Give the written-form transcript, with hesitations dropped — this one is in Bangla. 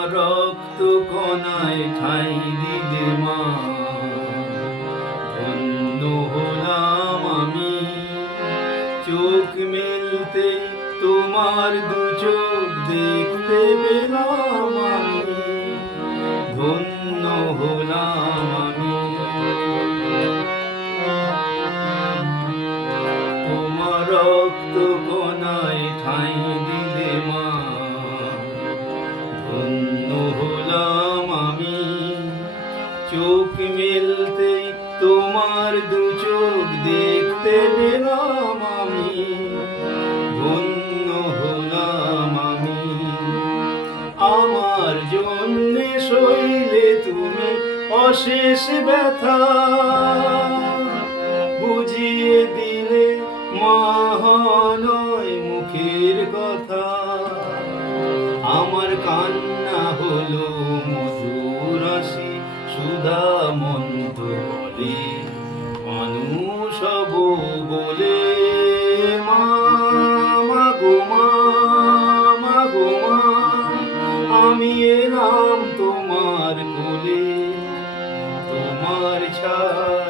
তোমার রক্ত কণায় ঠাঁই দিলে মা, ধন্য হলাম আমি। চোখ মেলতে তোমার দু চোখ দেখতে পেলাম আমি, ধন্য হলাম আমি। তোমার রক্ত কণায় ঠাঁই দিলে মা, ধন্য হলাম আমি। চোখ মেলতে তোমার দু চোখ দেখতে পেলাম আমি, ধন্য হলাম আমি। আমার জন্যে সইলে তুমি অশেষ ব্যথা, বুঝিয়ে দিলে মহানয় মুখের কথা। আমার কান্না হলো মধুর হাসি, সুধা মন্ত্র বলে মানুষ হব বলে। মা, মা গো মা, মা গো মা, আমি এলাম তোমার কোলে, তোমার ছায়া